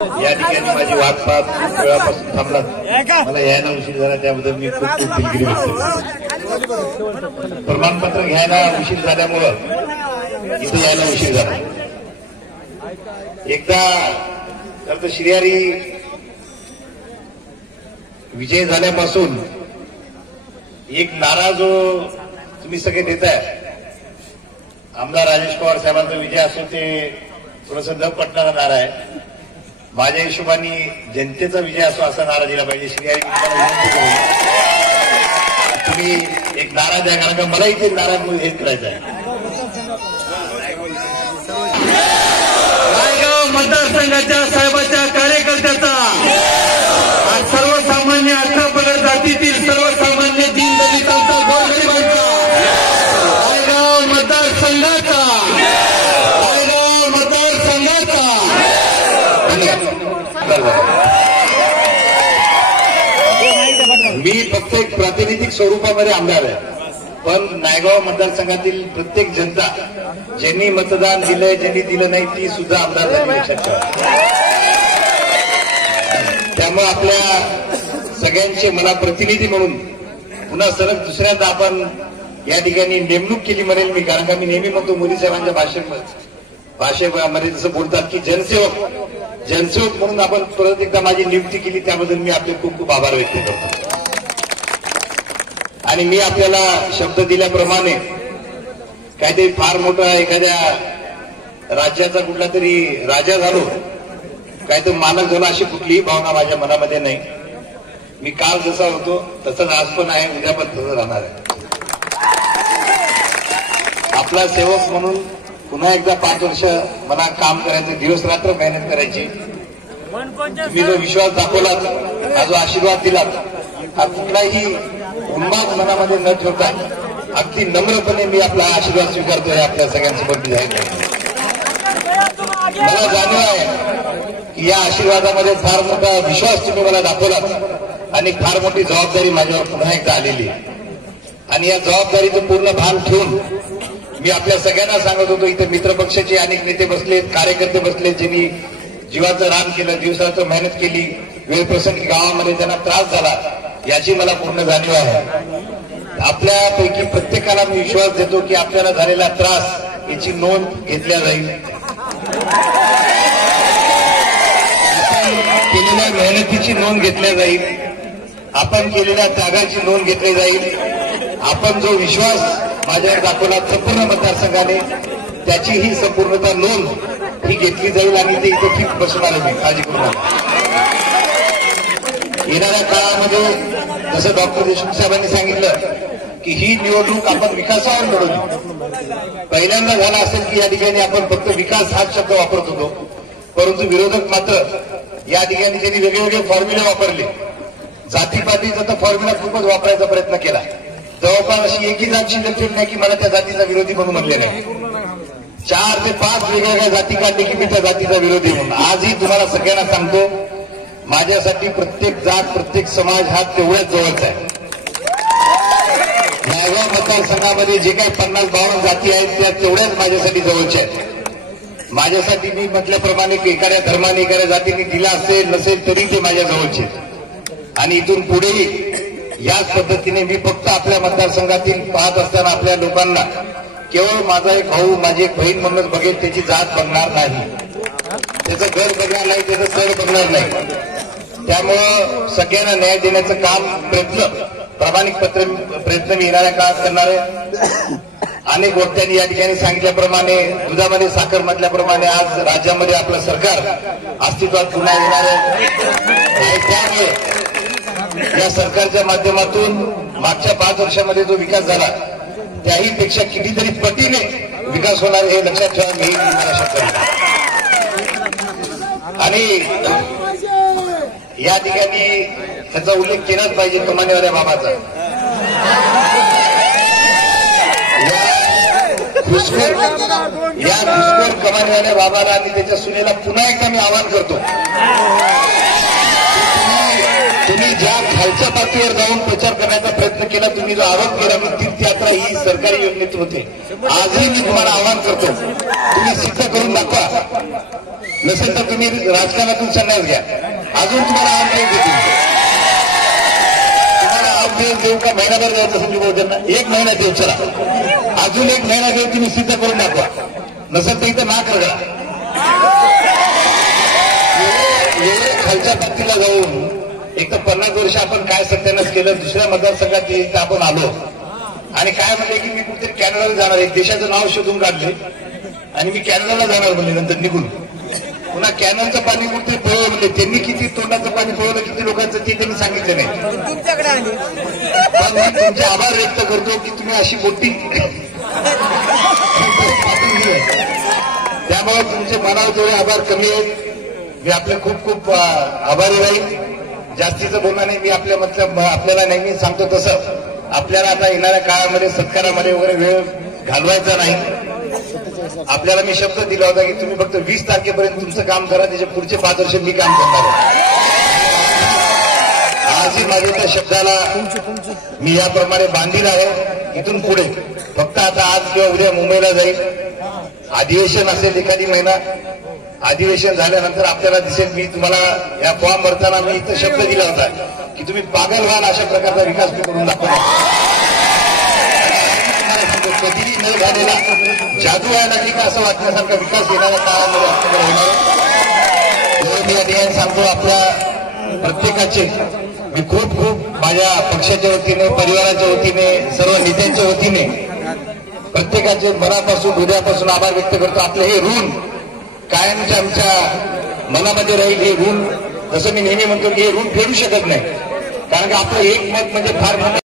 या ठिकाणी माझी वाट पाहत वेळापासून थांबला, मला यायला उशीर झाला त्याबद्दल मी खूप खूप दिलगिरी व्यक्त करतो. प्रमाणपत्र घ्यायला उशीर झाल्यामुळं इथे यायला उशीर झाला. एकदा तर श्रीहरी विजय झाल्यापासून एक नारा जो तुम्ही सगळे देताय, आमदार राजेश पवार साहेबांचा विजय असो ते थोडंसं न पटणारा नारा आहे. माझ्या हिशोबाने जनतेचा विजय असो असा नारा दिला पाहिजे. श्रीहरी तुम्ही एक नारा द्या, कारण का मला इथे नारा हे करायचा आहे. नायगाव मतदारसंघाच्या साहेबाच्या कार्यकर्त्याचा सर्वसामान्य अठरापगड जातीतील सर्वसामान्य दीनदलितांचा गोरगरिबांचा नायगाव मतदारसंघाचा मी फक्त एक प्रातिनिधिक स्वरूपामध्ये आमदार आहे, पण नायगाव मतदारसंघातील प्रत्येक जनता ज्यांनी मतदान दिलंय ज्यांनी दिलं नाही ती सुद्धा आमदार झाली लक्षात ठेवा. त्यामुळे आपल्या सगळ्यांचे मला प्रतिनिधी म्हणून पुन्हा सलग दुसऱ्यांदा आपण या ठिकाणी नेमणूक केली म्हणेल मी, कारण का मी नेहमी म्हणतो मोदी साहेबांच्या भाषेमध्ये जसं बोलतात की जनसेवक म्हणून आपण परत एकदा माझी नियुक्ती केली, त्याबद्दल मी आपले खूप खूप आभार व्यक्त करतो. आणि मी आपल्याला शब्द दिल्याप्रमाणे काहीतरी फार मोठा एखाद्या राज्याचा कुठला तरी राजा झालो, काय तर मालक झालो अशी कुठलीही भावना माझ्या मनामध्ये नाही. मी काल जसा होतो तसंच आज पण आहे, उद्या पण तसंच राहणार आहे. आपला सेवक म्हणून पुन्हा एकदा 5 वर्ष मला काम करायचं, दिवस रात्र मेहनत करायची. तुम्ही जो विश्वास दाखवलात, हा जो आशीर्वाद दिलात, हा कुठलाही उन्माद मनामध्ये न ठेवता अगदी नम्रपणे मी आपला आशीर्वाद स्वीकारतो. हे आपल्या सगळ्यांसोबत जाहीर करतो. मला जाणीव आहे की या आशीर्वादामध्ये फार मोठा विश्वास तुम्ही मला दाखवलात आणि फार मोठी जबाबदारी माझ्यावर पुन्हा एकदा आलेली आहे. आणि या जबाबदारीचं पूर्ण भान ठेवून मी आपल्या सगळ्यांना सांगत होतो, इथे मित्रपक्षाचे अनेक नेते बसलेत, कार्यकर्ते बसलेत, ज्यांनी जीवाचं रान केलं, दिवसाचं मेहनत केली, वेळप्रसंगी गावामध्ये त्यांना त्रास झाला, याची मला पूर्ण जाणीव आहे. आपल्यापैकी प्रत्येकाला मी विश्वास देतो की आपल्याला झालेला त्रास याची नोंद घेतल्या जाईल, केलेल्या मेहनतीची नोंद घेतल्या जाईल, आपण केलेल्या त्यागाची नोंद घेतली जाईल. आपण जो विश्वास माझ्यावर दाखवला संपूर्ण मतदारसंघाने, त्याची ही संपूर्णता नोंद ही घेतली जाईल आणि ते इथे ठीक बसणार आहे. मी काळजी करू नका. येणाऱ्या काळामध्ये जसं डॉक्टर देशमुख साहेबांनी सांगितलं की ही निवडणूक आपण विकासावर लढवली. पहिल्यांदा झाला असेल की या ठिकाणी आपण फक्त विकास हाच शब्द वापरत होतो, परंतु विरोधक मात्र या ठिकाणी त्यांनी वेगवेगळे फॉर्म्युले वापरले. जातीपातीचा तर फॉर्म्युला खूपच वापरायचा प्रयत्न केला. जवळपास अशी एकही जात शिल्लक ठेवली नाही की मला त्या जातीचा विरोधी म्हणून म्हणले नाही. 4 ते 5 वेगवेगळ्या जाती काढली की मी त्या जातीचा विरोधी म्हणून. आजही तुम्हाला सगळ्यांना सांगतो, माझ्यासाठी प्रत्येक जात प्रत्येक समाज हा तेवढ्याच जवळचा आहे. नायगाव मतदारसंघामध्ये जे काही 50-52 जाती आहेत त्या तेवढ्याच माझ्यासाठी जवळच्या आहेत. माझ्यासाठी मी म्हटल्याप्रमाणे एखाद्या धर्माने एखाद्या जातीने दिला असेल नसेल तरी ते माझ्या जवळचे आहेत. आणि इथून पुढेही याच पद्धतीने मी फक्त आपल्या मतदारसंघातील पाहत असताना आपल्या लोकांना केवळ माझा एक भाऊ माझी एक बहीण म्हणूनच बघेल, त्याची जात बघणार नाही, त्याचं घर बघणार नाही, त्याचं सर बघणार नाही. त्यामुळं सगळ्यांना न्याय देण्याचं काम प्रामाणिक प्रयत्न मी येणाऱ्या काळात करणार आहे. अनेक वक्त्यांनी या ठिकाणी सांगितल्याप्रमाणे, दुधामध्ये साखर म्हटल्याप्रमाणे आज राज्यामध्ये आपलं सरकार अस्तित्वात पुन्हा येणार आहे. त्यामुळे या सरकारच्या माध्यमातून मागच्या 5 वर्षामध्ये जो विकास झाला त्याही पेक्षा कितीतरी पटीने विकास होणार हे लक्षात ठेवा. मी आशा करतो. आणि या ठिकाणी त्याचा उल्लेख केलाच पाहिजे कमानीवाल्या बाबाचा. या घुसखोर कमानीवाल्या बाबाला आणि त्याच्या सुनेला पुन्हा एकदा मी आवाहन करतो, तुम्ही ज्या खालच्या पातळीवर जाऊन प्रचार करण्याचा प्रयत्न केला, तुम्ही जो आरोप केला की तीर्थयात्रा ही सरकारी योजनेत होते, आजही मी तुम्हाला आवाहन करतो, तुम्ही सिद्ध करून दाखवा नसेल तर तुम्ही राजकारणातून संन्यास घ्या. अजून तुम्हाला 8 दिवस देतील. तुम्हाला 8 दिवस देऊ का महिनाभर द्यायचं संजू भाऊजांना? 1 महिना देऊ. चला अजून 1 महिना देऊ. तुम्ही सिद्ध करून दाखवा. नसेल तर इथं ना करा. खालच्या पातळीला जाऊन एक तर 50 वर्ष आपण काय सत्यानाश केलं. दुसऱ्या मतदारसंघात इथं आपण आलो आणि काय म्हणले की मी कुठेतरी कॅनडाला जाणार आहे. देशाचं नाव शोधून काढले आणि मी कॅनडाला जाणार म्हणले. नंतर निघून पुन्हा कॅनलचं पाणी कुठे पळवलं म्हणजे त्यांनी किती तोंडाचं पाणी पळवलं किती लोकांचं ते त्यांनी सांगितलं नाही. पण मी तुमचे आभार व्यक्त करतो की तुम्ही अशी मोठी त्यामुळे तुमचे मनावर थोडे आभार कमी आहेत. मी आपले खूप खूप आभारी राहील. जास्तीचं बोलणं नाही. मी आपल्याला नेहमी सांगतो तसं आपल्याला आता येणाऱ्या काळामध्ये सत्कारामध्ये वगैरे वेळ घालवायचा नाही. आपल्याला मी शब्द दिला होता की तुम्ही फक्त 20 तारखेपर्यंत तुमचं काम करा. त्याच्या पुढचे 5 वर्ष मी काम करणार आहे. आजही माझ्या त्या शब्दाला मी याप्रमाणे बांधील आहे. इथून पुढे फक्त आता आज किंवा उद्या मुंबईला जाईल. अधिवेशन असेल एखादी महिना. अधिवेशन झाल्यानंतर आपल्याला दिसेल. मी तुम्हाला या फॉर्म भरताना मी इथं शब्द दिला होता की तुम्ही पागल व्हाल अशा प्रकारचा विकास मी करून दाखवला. कधीही न झालेला जादू व्हायला लागली का असं वाटण्यासारखा विकास येणाऱ्या काळामध्ये आपल्याला होणार. मी या ठिकाणी सांगतो आपल्या प्रत्येकाचे मी खूप खूप माझ्या पक्षाच्या वतीने परिवाराच्या वतीने सर्व नेत्यांच्या वतीने प्रत्येकाचे मनापासून हृदयापासून आभार व्यक्त करतो. आपलं हे ऋण कायमच्या आमच्या मनामध्ये राहील. हे ऋण जसं मी नेहमी म्हणतो की हे ऋण फेडू शकत नाही. कारण की आपलं एक मत म्हणजे फार मोठं